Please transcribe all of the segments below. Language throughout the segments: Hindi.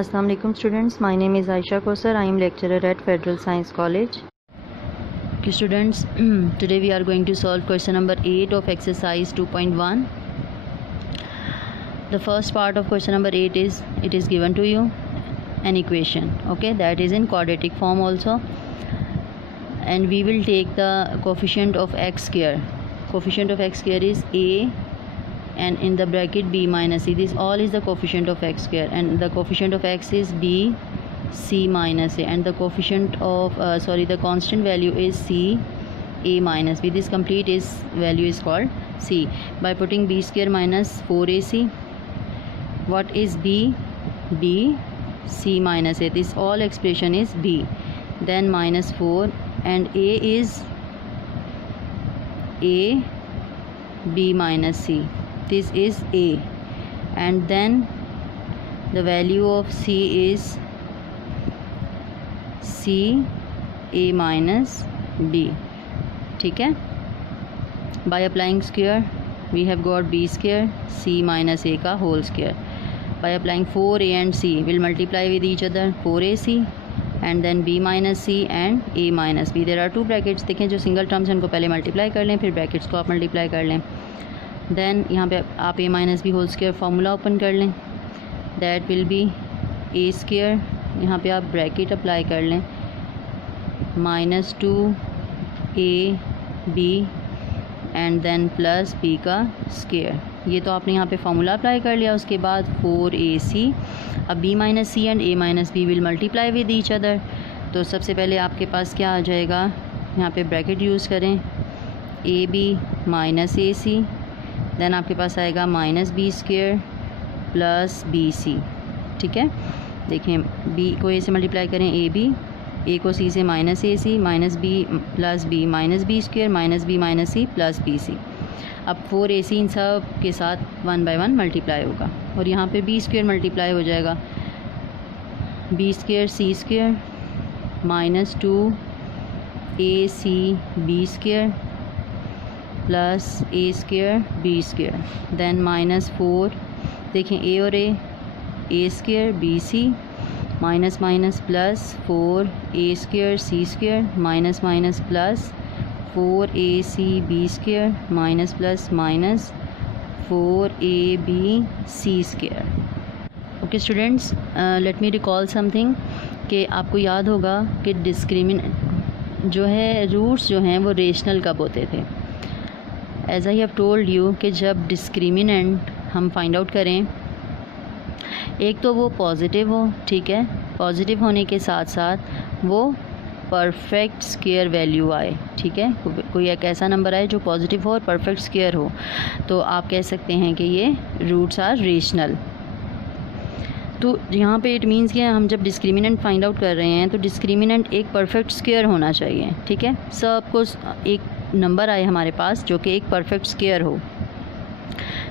Assalamu alaikum students, my name is Aisha Kosar. I am lecturer at Federal Science College. Okay students, today we are going to solve question number 8 of exercise 2.1. The first part of question number 8 is, it is given to you an equation, okay, that is in quadratic form also, and we will take the coefficient of x square. Coefficient of x square is a and in the bracket b minus c. This all is the coefficient of x square, and the coefficient of x is b c minus a, and the coefficient of the constant value is c a minus b. This complete is value is called c. By putting b square minus 4ac, what is b? b c minus a. This all expression is b, then minus 4, and a is a b minus c. This is a, and then the value of c is c a minus b. ठीक है. By applying square we have got b square c minus a का whole square. By applying 4a and c will multiply with each other, 4ac and then b minus c and a minus b. There are two brackets. देखें जो सिंगल टर्म्स हैं उनको पहले मल्टीप्लाई कर लें, फिर ब्रैकेट्स को आप मल्टीप्लाई कर लें. देन यहाँ पे आप a minus B whole square formula open कर लें, that will be a square. यहाँ पे आप ब्रैकेट अप्लाई कर लें, minus 2a b and then plus b का स्क्वायर. ये तो आपने यहाँ पे फार्मूला अप्लाई कर लिया. उसके बाद 4ac. अब b minus C and a minus B will multiply with each other. तो सबसे पहले आपके पास क्या आ जाएगा, यहाँ पे ब्रैकेट यूज़ करें, ab minus A C, then आपके पास आएगा minus B square plus B C. ठीक है. देखें b को a से मल्टीप्लाई करें ए बी, a को c से minus A C, minus B plus B minus B square, minus B minus C plus B C. अब 4ac इन सब के साथ 1 बाय 1 मल्टीप्लाई होगा, और यहाँ पे b स्क्वायर मल्टीप्लाई हो जाएगा, b square C square minus 2ac b square plus A square B square, then minus 4. देखें a और a square B C, minus minus plus 4a square C square, minus minus plus 4ac b square, minus plus minus 4ab c square. Okay students, let me recall something कि आपको याद होगा कि डिस्क्रिमिनेंट जो है, रूट्स जो हैं वो रेशनल कब होते थे. As I have told you कि जब डिस्क्रिमिनेंट हम फाइंड आउट करें, एक तो वो पॉजिटिव हो, ठीक है, पॉजिटिव होने के साथ साथ वो परफेक्ट स्क्वायर वैल्यू आए. ठीक है, कोई एक ऐसा नंबर आए जो पॉजिटिव हो और परफेक्ट स्क्वायर हो, तो आप कह सकते हैं कि ये रूट्स आर रेशनल. तो यहाँ पे इट मीन्स कि हम जब डिस्क्रिमिनेंट फाइंड आउट कर रहे हैं तो डिस्क्रिमिनेंट एक परफेक्ट स्क्वायर होना चाहिए. ठीक है, सबको एक नंबर आए हमारे पास जो कि एक परफेक्ट स्क्वायर हो.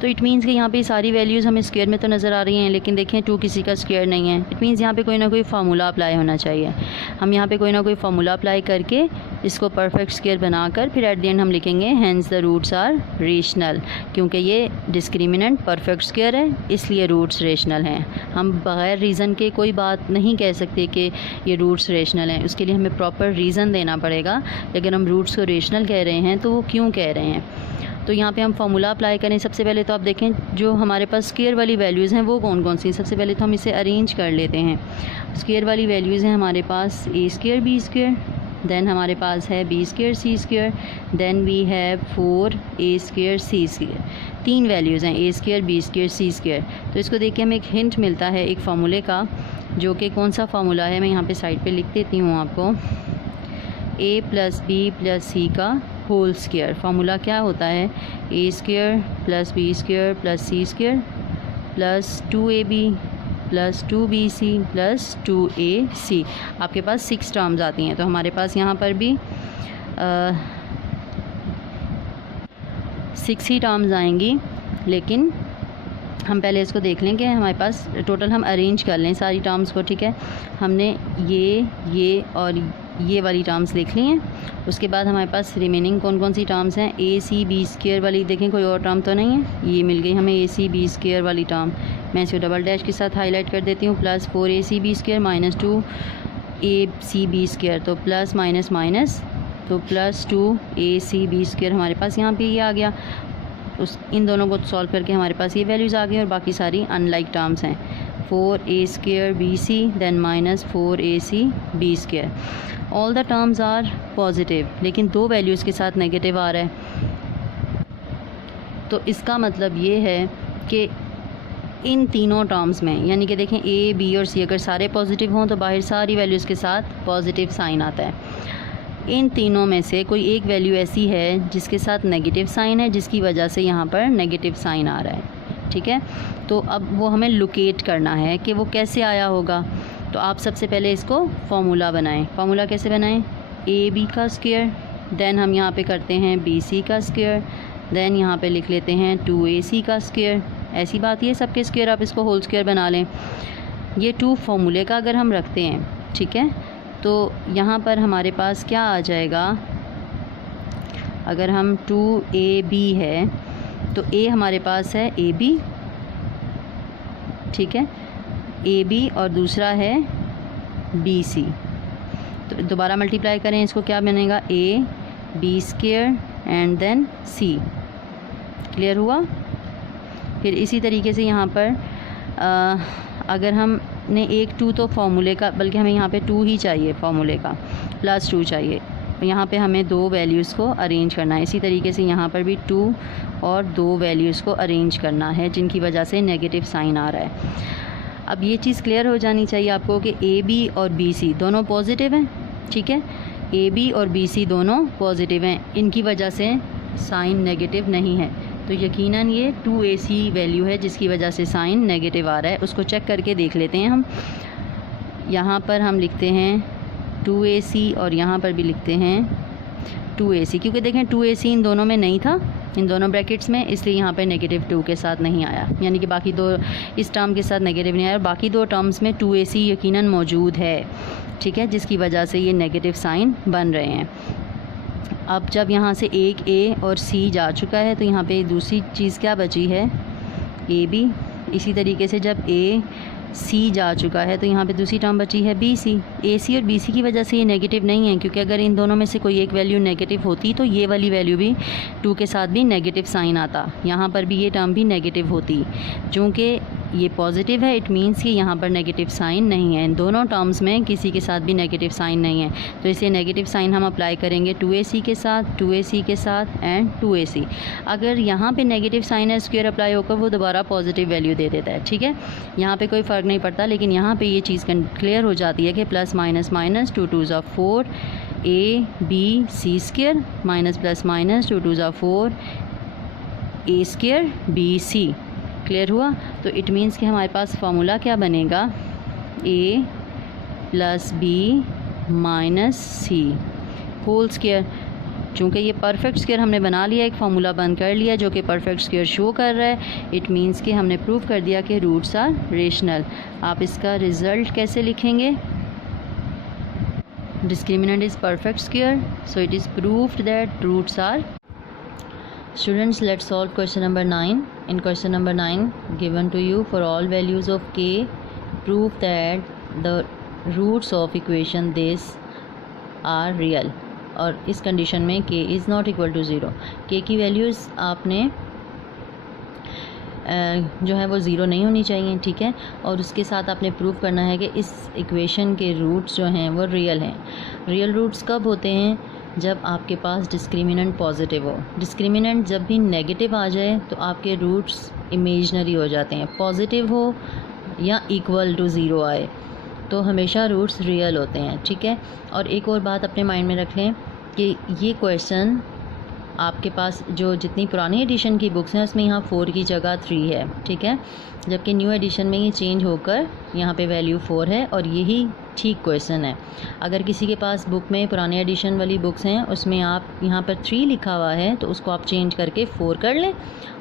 तो इट मीन्स कि यहाँ पे सारी वैल्यूज़ हमें स्क्वायर में तो नज़र आ रही हैं, लेकिन देखें 2 किसी का स्क्वायर नहीं है. इट मीन्स यहाँ पे कोई ना कोई फार्मूला अप्लाई होना चाहिए. हम यहाँ पे कोई ना कोई फार्मूला अप्लाई करके इसको परफेक्ट स्क्वायर बनाकर फिर एट द एंड हम लिखेंगे hence the roots are rational. क्योंकि ये डिस्क्रिमिनेंट परफेक्ट स्क्वायर है, इसलिए रूट्स रेशनल हैं. हम बग़ैर रीज़न के कोई बात नहीं कह सकते कि ये रूट्स रेशनल हैं. उसके लिए हमें प्रॉपर रीज़न देना पड़ेगा. अगर हम रूट्स को रेशनल कह रहे हैं तो वो क्यों कह रहे हैं. तो यहाँ पे हम फार्मूला अप्लाई करें. सबसे पहले तो आप देखें जो हमारे पास स्क्वायर वाली वैल्यूज़ हैं वो कौन कौन सी. सबसे पहले तो हम इसे अरेंज कर लेते हैं. स्क्वायर वाली वैल्यूज़ हैं हमारे पास a square b square, then हमारे पास है b square c square, then we have 4a square c square. 3 values हैं a square b square c square. तो इसको देख के हमें एक हिंट मिलता है एक फार्मूले का, जो कि कौन सा फार्मूला है मैं यहाँ पर साइड पर लिख देती हूँ आपको. a plus b plus c का होल स्क्वायर. फार्मूला क्या होता है, a square plus b square plus c square plus 2ab plus 2bc plus 2ac. आपके पास 6 टर्म्स आती हैं, तो हमारे पास यहाँ पर भी 6 ही टर्म्स आएंगी. लेकिन हम पहले इसको देख लें कि हमारे पास टोटल, हम अरेंज कर लें सारी टर्म्स को. ठीक है, हमने ये और ये वाली टर्म्स लिख ली हैं. उसके बाद हमारे पास रिमेनिंग कौन कौन सी टर्म्स हैं, ए सी बी स्क्वायर वाली. देखें कोई और टर्म तो नहीं है, ये मिल गई हमें ए सी बी स्क्वायर वाली टर्म. मैं इसको डबल डैश के साथ हाईलाइट कर देती हूँ, प्लस 4ac² माइनस 2ab² तो प्लस माइनस माइनस तो प्लस 2ac² हमारे पास यहाँ पे ये आ गया। इन दोनों को सॉल्व करके हमारे पास ये वैल्यूज़ आ गई और बाकी सारी अनलाइक टर्म्स हैं। 4a² bc then minus 4ac² all the terms are positive, लेकिन दो वैल्यूज़ के साथ नेगेटिव आ रहा है। तो इसका मतलब ये है कि इन तीनों टर्म्स में, यानी कि देखें a, b और c अगर सारे पॉजिटिव हों तो बाहर सारी वैल्यूज़ के साथ पॉजिटिव साइन आता है। इन तीनों में से कोई एक वैल्यू ऐसी है जिसके साथ नेगेटिव साइन है, जिसकी वजह से यहाँ पर नेगेटिव साइन आ रहा है। ठीक है, तो अब वो हमें लोकेट करना है कि वो कैसे आया होगा। तो आप सबसे पहले इसको फॉर्मूला बनाएं। फार्मूला कैसे बनाएं? ab का स्क्वायर, देन हम यहाँ पे करते हैं bc का स्क्वायर, देन यहाँ पे लिख लेते हैं 2ac का स्क्वायर। ऐसी बात ये सबके स्क्वायर आप इसको होल स्क्वायर बना लें। ये 2 फॉर्मूले का अगर हम रखते हैं, ठीक है, तो यहाँ पर हमारे पास क्या आ जाएगा? अगर हम 2ab है तो a हमारे पास है ab, ठीक है, ab और दूसरा है bc। तो दोबारा मल्टीप्लाई करें इसको, क्या बनेगा? a b² and then c। Clear हुआ? फिर इसी तरीके से यहाँ पर अगर हमने एक 2 तो फॉर्मूले का, बल्कि हमें यहाँ पे 2 ही चाहिए फॉर्मूले का, प्लस 2 चाहिए। यहाँ पे हमें 2 वैल्यूज़ को अरेंज करना है। इसी तरीके से यहाँ पर भी 2 और 2 वैल्यूज़ को अरेंज करना है, जिनकी वजह से नेगेटिव साइन आ रहा है। अब ये चीज़ क्लियर हो जानी चाहिए आपको कि ए बी और बी सी दोनों पॉजिटिव हैं। ठीक है, ए बी और बी सी दोनों पॉजिटिव हैं, इनकी वजह से साइन नेगेटिव नहीं है। तो यकीनन ये 2ac वैल्यू है जिसकी वजह से साइन नेगेटिव आ रहा है। उसको चेक करके देख लेते हैं हम। यहाँ पर हम लिखते हैं 2ac और यहाँ पर भी लिखते हैं 2ac, क्योंकि देखें 2ac इन दोनों में नहीं था, इन दोनों ब्रैकेट्स में, इसलिए यहाँ पे -2 के साथ नहीं आया, यानी कि बाकी दो इस टर्म के साथ नेगेटिव नहीं आया और बाकी 2 टर्म्स में 2ac यकीनन मौजूद है। ठीक है, जिसकी वजह से ये नेगेटिव साइन बन रहे हैं। अब जब यहाँ से एक a और c जा चुका है तो यहाँ पे दूसरी चीज़ क्या बची है? ab। इसी तरीके से जब a c जा चुका है तो यहाँ पे दूसरी टर्म बची है bc। ac और bc की वजह से ये नेगेटिव नहीं है, क्योंकि अगर इन दोनों में से कोई एक वैल्यू नेगेटिव होती तो ये वाली वैल्यू भी 2 के साथ भी नेगेटिव साइन आता, यहाँ पर भी ये टर्म भी नेगेटिव होती। चूँकि ये पॉजिटिव है, इट मीन्स कि यहाँ पर नेगेटिव साइन नहीं है। इन दोनों टर्म्स में किसी के साथ भी नेगेटिव साइन नहीं है, तो इसलिए नेगेटिव साइन हम अप्लाई करेंगे 2ac के साथ, 2ac के साथ एंड 2ac। अगर यहाँ पे नेगेटिव साइन है, स्क्वायर अप्लाई होकर वो दोबारा पॉजिटिव वैल्यू दे देता है। ठीक है, यहाँ पे कोई फ़र्क नहीं पड़ता, लेकिन यहाँ पे ये चीज़ क्लियर हो जाती है कि प्लस माइनस माइनस 2 2 ज़ा 4 a b c square minus plus minus 2 2 ज़ा 4 a square b c। Clear हुआ? तो इट मीन्स कि हमारे पास फार्मूला क्या बनेगा? a plus b minus c whole square. चूँकि ये परफेक्ट स्क्वायर हमने बना लिया, एक फार्मूला बंद कर लिया जो कि परफेक्ट स्क्वायर शो कर रहा है, इट मीन्स कि हमने प्रूव कर दिया कि रूट्स आर रेशनल। आप इसका रिज़ल्ट कैसे लिखेंगे? Discriminant is perfect square, so it is proved that roots are. Students, let's solve question number 9. In question number 9 given to you, for all values of k, prove that the roots of equation this are real. और इस कंडीशन में k is not equal to 0, k की वैल्यूज़ आपने जो है वो 0 नहीं होनी चाहिए। ठीक है, और उसके साथ आपने प्रूव करना है कि इस इक्वेशन के रूट्स जो हैं वो रियल हैं। रियल रूट्स कब होते हैं? जब आपके पास डिस्क्रिमिनेंट पॉजिटिव हो। डिस्क्रिमिनेंट जब भी नेगेटिव आ जाए तो आपके रूट्स इमेजनरी हो जाते हैं। पॉजिटिव हो या इक्वल टू 0 आए तो हमेशा रूट्स रियल होते हैं। ठीक है, और एक और बात अपने माइंड में रख लें कि ये क्वेश्चन आपके पास जो जितनी पुरानी एडिशन की बुक्स हैं उसमें यहाँ 4 की जगह 3 है। ठीक है, जबकि न्यू एडिशन में ये चेंज होकर यहाँ पे वैल्यू 4 है और यही ठीक क्वेश्चन है। अगर किसी के पास बुक में पुराने एडिशन वाली बुक्स हैं उसमें आप यहाँ पर 3 लिखा हुआ है तो उसको आप चेंज करके 4 कर लें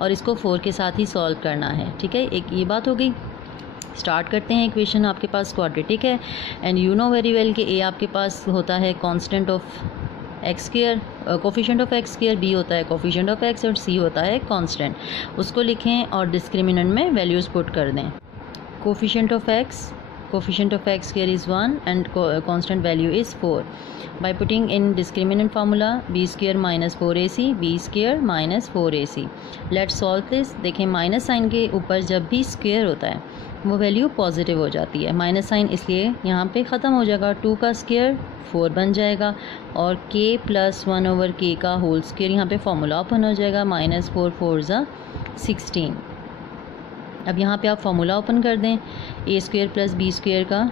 और इसको 4 के साथ ही सॉल्व करना है। ठीक है, एक ये बात हो गई। स्टार्ट करते हैं। इक्वेशन आपके पास क्वाड्रेटिक है and you know very well कि ए आपके पास होता है constant of X square, coefficient of X square B होता है कोफिशिएंट ऑफ एक्स, और सी होता है कांस्टेंट। उसको लिखें और डिस्क्रिमिनेंट में वैल्यूज़ पुट कर दें। Coefficient of x square is 1 and constant value is 4. By putting in discriminant formula b square minus 4ac b square minus 4ac. Let's solve this. देखें माइनस साइन के ऊपर जब भी स्क्वायर होता है वो वैल्यू पॉजिटिव हो जाती है। माइनस साइन इसलिए यहाँ पे ख़त्म हो जाएगा, 2 का स्क्वायर 4 बन जाएगा और k प्लस 1/k का होल स्क्वायर यहाँ पे फॉर्मूला ओपन हो जाएगा, -4 4 ज़ा 16। अब यहाँ पे आप फार्मूला ओपन कर दें, A square plus B square का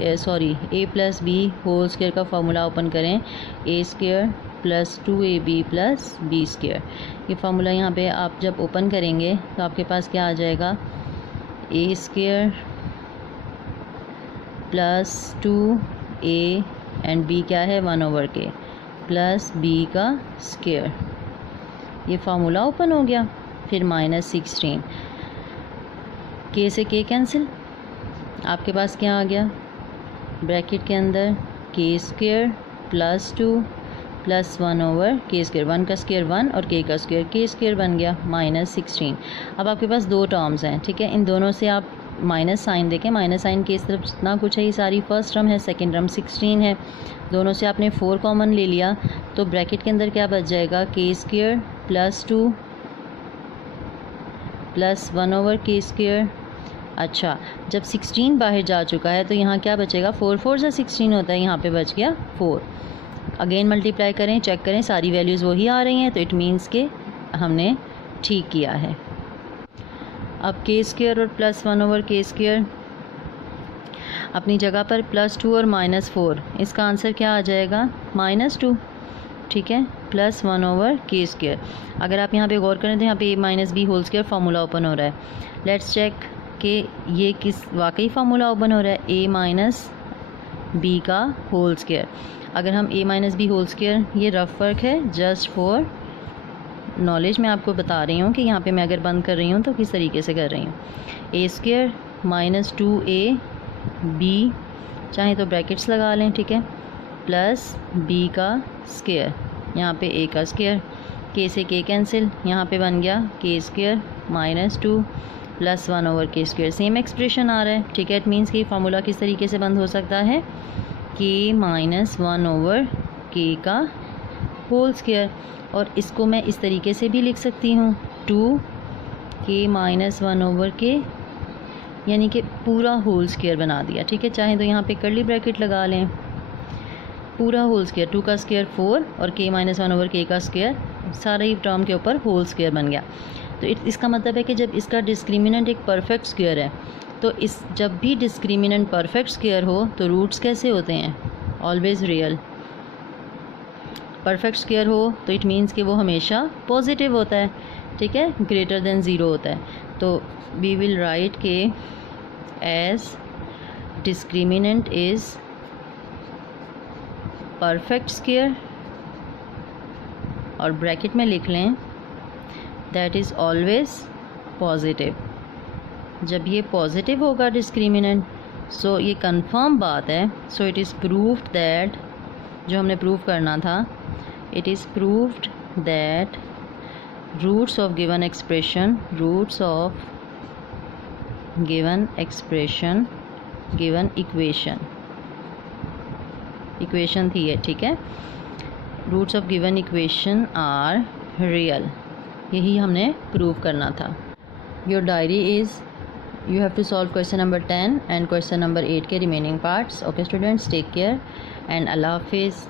A plus B whole square का फार्मूला ओपन करें, A square plus 2ab plus B square. ये फार्मूला यहाँ पे आप जब ओपन करेंगे तो आपके पास क्या आ जाएगा, A square plus 2a and B क्या है 1/k प्लस बी का स्क्वायर। ये फार्मूला ओपन हो गया। फिर -16, के से के कैंसिल, आपके पास क्या आ गया ब्रैकेट के अंदर के square plus 2 plus 1/k square, 1 का स्क्वायर 1 और k का स्क्वायर k स्क्वायर बन गया -16। अब आपके पास दो टर्म्स हैं, ठीक है, इन दोनों से आप माइनस साइन देखें, माइनस साइन के इस तरफ जितना कुछ है ये सारी फर्स्ट टर्म है, सेकेंड टर्म 16 है, दोनों से आपने 4 कॉमन ले लिया तो ब्रैकेट के अंदर क्या बच जाएगा, के square plus 2 plus 1/k square. अच्छा, जब 16 बाहर जा चुका है तो यहाँ क्या बचेगा, 4 4 से 16 होता है, यहाँ पे बच गया 4। अगेन मल्टीप्लाई करें, चेक करें सारी वैल्यूज़ वही आ रही हैं तो इट मीन्स के हमने ठीक किया है। अब के स्क्वायर और प्लस 1/k स्क्वायर अपनी जगह पर, +2 और -4, इसका आंसर क्या आ जाएगा -2, ठीक है, प्लस 1/k स्क्वायर। अगर आप यहाँ पे गौर करें तो यहाँ पे a - b whole square formula open हो रहा है। लेट्स चेक कि ये किस वाकई फार्मूला ओपन हो रहा है, a - b का होल स्क्वायर। अगर हम a - b होल स्क्वायर, ये रफ वर्क है जस्ट फॉर नॉलेज, मैं आपको बता रही हूँ कि यहाँ पे मैं अगर बंद कर रही हूँ तो किस तरीके से कर रही हूँ। a स्क्वायर -2ab, चाहे तो ब्रैकेट्स लगा लें, ठीक है, प्लस b का स्क्वायर, यहाँ पे a का स्क्वायर, k से k कैंसिल, यहाँ पे बन गया k square -2 plus 1/k square. Same expression आ रहा है, ठीक है, इट मीन्स कि फार्मूला किस तरीके से बंद हो सकता है, k - 1/k का होल स्क्वायर। और इसको मैं इस तरीके से भी लिख सकती हूँ, 2k - 1/k, यानी कि पूरा होल स्क्वायर बना दिया, ठीक है, चाहे तो यहाँ पे कर्ली ब्रैकेट लगा लें, पूरा होल स्क्वायर, 2 का स्क्वायर 4 और k - 1/k का स्क्वायर, सारे ही टर्म के ऊपर होल स्क्वायर बन गया। तो इसका मतलब है कि जब इसका डिस्क्रिमिनेंट एक परफेक्ट स्क्वायर है तो इस जब भी डिस्क्रिमिनेंट परफेक्ट स्क्वायर हो तो रूट्स कैसे होते हैं, ऑलवेज़ रियल। परफेक्ट स्क्वायर हो तो इट मीन्स कि वो हमेशा पॉजिटिव होता है, ठीक है, ग्रेटर देन ज़ीरो होता है। तो वी विल राइट के as discriminant is perfect square और ब्रैकेट में लिख लें दैट इज़ ऑलवेज पॉजिटिव। जब ये पॉजिटिव होगा डिस्क्रिमिनेंट, सो ये कंफर्म बात है, so it is proved that, जो हमने प्रूव करना था, it is proved that roots of given expression, roots of given expression, given equation, equation थी है, ठीक है, roots of given equation are real, यही हमने प्रूव करना था। Your diary is, you have to solve question number 10 and question number 8 के remaining parts. Okay students, take care and Allah Hafiz.